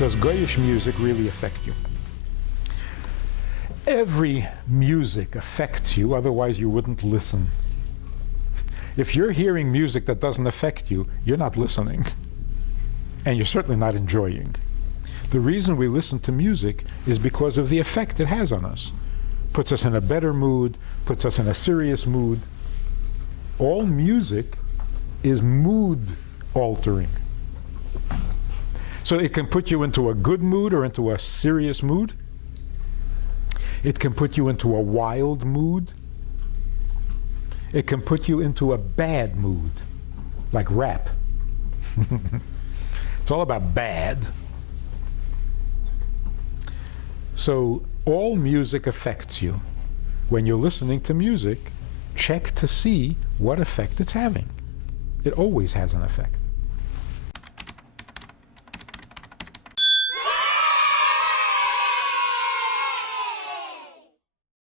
Does Goyish music really affect you? Every music affects you, otherwise you wouldn't listen. If you're hearing music that doesn't affect you, you're not listening. And you're certainly not enjoying. The reason we listen to music is because of the effect it has on us. Puts us in a better mood, puts us in a serious mood. All music is mood altering. So it can put you into a good mood or into a serious mood. It can put you into a wild mood. It can put you into a bad mood, like rap. It's all about bad. So all music affects you. When you're listening to music, check to see what effect it's having. It always has an effect.